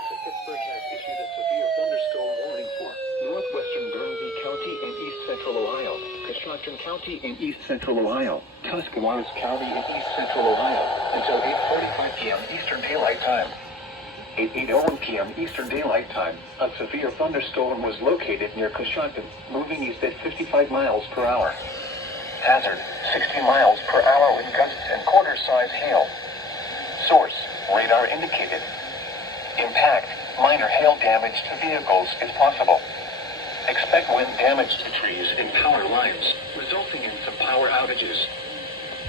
Office in Pittsburgh has issued a severe thunderstorm warning for northwestern Guernsey County and east central Ohio, Coshocton County and east central Ohio, Tuscarawas County and east central Ohio until 8:45 p.m. Eastern Daylight Time. At 8:01 p.m. Eastern Daylight Time, a severe thunderstorm was located near Coshocton, moving east at 55 miles per hour. Hazard, 60 miles per hour with gusts and quarter-size hail. Source, radar indicated. Impact, minor hail damage to vehicles is possible. Expect wind damage to trees and power lines, resulting in some power outages.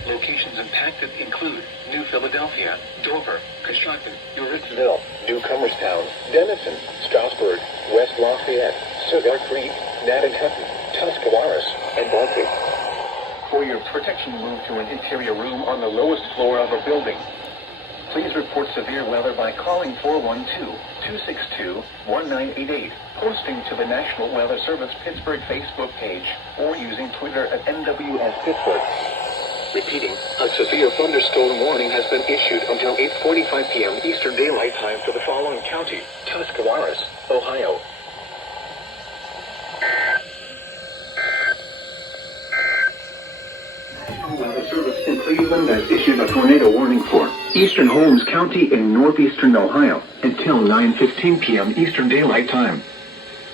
Locations impacted include New Philadelphia, Dover, Coshocton, Uritzville, Newcomerstown, Denison, Strasburg, West Lafayette, Cigar Creek, Nantucket, Tuscarawas, and Barkley. For your protection, move to an interior room on the lowest floor of a building. Please report severe weather by calling 412-262-1988, posting to the National Weather Service Pittsburgh Facebook page, or using Twitter at NWS Pittsburgh. Repeating, a severe thunderstorm warning has been issued until 8:45 p.m. Eastern Daylight Time for the following county: Tuscarawas, Ohio. National Weather Service in Cleveland has issued a tornado warning for eastern Holmes County and northeastern Ohio until 9:15 p.m. Eastern Daylight Time.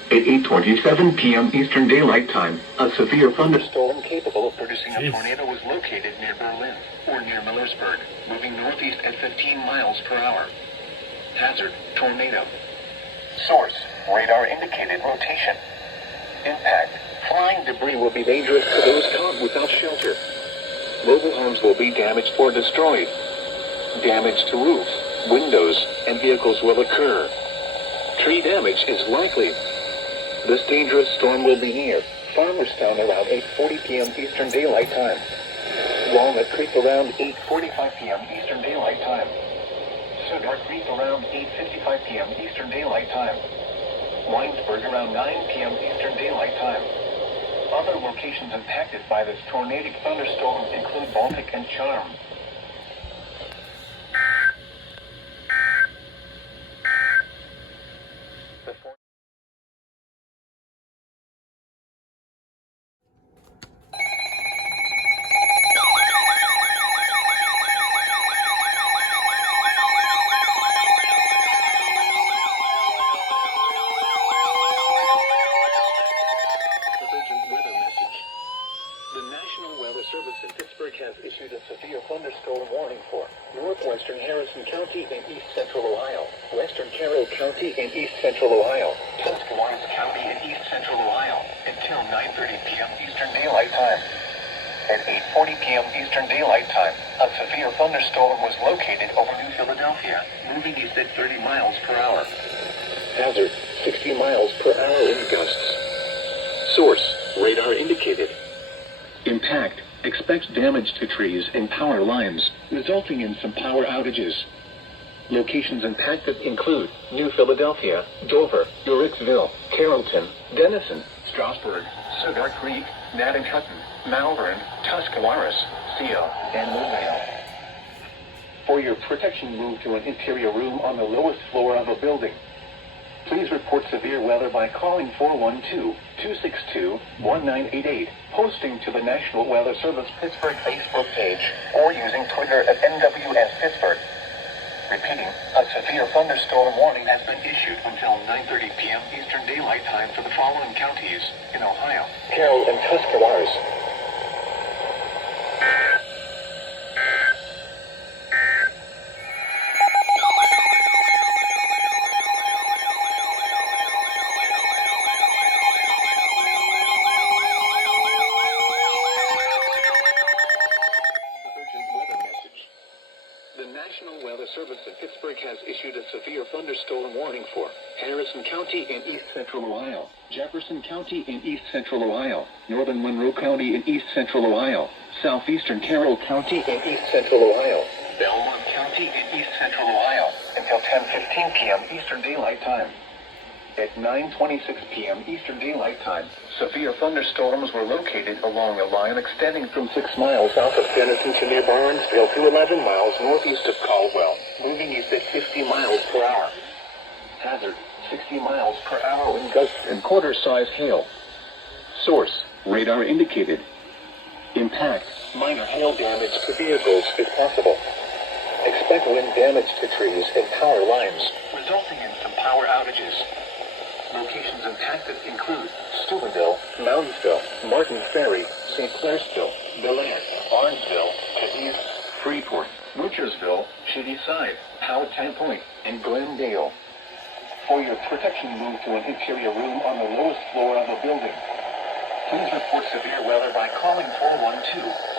At 8:27 p.m. Eastern Daylight Time, a severe thunderstorm capable of producing a tornado was located near Berlin or near Millersburg, moving northeast at 15 miles per hour. Hazard, tornado. Source, radar indicated rotation. Impact, flying debris will be dangerous to those caught without shelter. Mobile homes will be damaged or destroyed. Damage to roofs, windows, and vehicles will occur. Tree damage is likely. This dangerous storm will be near Farmerstown around 8:40 p.m. Eastern Daylight Time. Walnut Creek around 8:45 p.m. Eastern Daylight Time. Cigar Creek around 8:55 p.m. Eastern Daylight Time. Winesburg around 9 p.m. Eastern Daylight Time. Other locations impacted by this tornadic thunderstorm include Baltic and Charm. Service in Pittsburgh has issued a severe thunderstorm warning for northwestern Harrison County and east central Ohio, western Carroll County and east central Ohio, Tuscarawas County and east central Ohio until 9:30 p.m. Eastern Daylight Time. At 8:40 p.m. Eastern Daylight Time, a severe thunderstorm was located over New Philadelphia, moving east at 30 miles per hour. Hazard, 60 miles per hour wind gusts. Source, radar indicated. Impact, expect damage to trees and power lines, resulting in some power outages. Locations impacted include New Philadelphia, Dover, Uritzville, Carrollton, Denison, Strasburg, Cigar Creek, Nantucket, Malvern, Tuscarawas, Seal, and Moville. For your protection, move to an interior room on the lowest floor of a building. Please report severe weather by calling 412-262-1988, posting to the National Weather Service Pittsburgh Facebook page, or using Twitter at NWS Pittsburgh. Repeating, a severe thunderstorm warning has been issued until 9:30 p.m. Eastern Daylight Time for the following counties in Ohio: Carroll and Tuscarawas. The National Weather Service in Pittsburgh has issued a severe thunderstorm warning for Harrison County and east central Ohio, Jefferson County and east central Ohio, northern Monroe County and east central Ohio, southeastern Carroll County and east central Ohio, Belmont County and east central Ohio, until 10:15 p.m. Eastern Daylight Time. At 9:26 p.m. Eastern Daylight Time, severe thunderstorms were located along a line extending from 6 miles south of Denison to near Barnesville to 11 miles northeast of Caldwell, moving east at 50 miles per hour. 60 miles per hour wind gusts and quarter-size hail. Source, radar indicated. Impact, minor hail damage to vehicles if possible. Expect wind damage to trees and power lines, resulting in some power outages. Locations impacted include Steubenville, Moundsville, Martin Ferry, St. Clairsville, Belair, Barnesville, Cadiz, Freeport, Witchersville, Shadyside, Powhatan Point, and Glendale. For your protection, move to an interior room on the lowest floor of the building. Please report severe weather by calling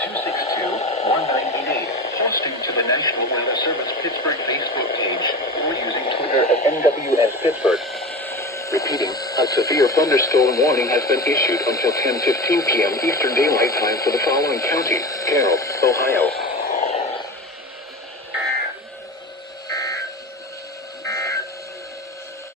412-262-1988, posting to the National Weather Service Pittsburgh Facebook page, or using Twitter at NWS Pittsburgh. Repeating, a severe thunderstorm warning has been issued until 10:15 p.m. Eastern Daylight Time for the following.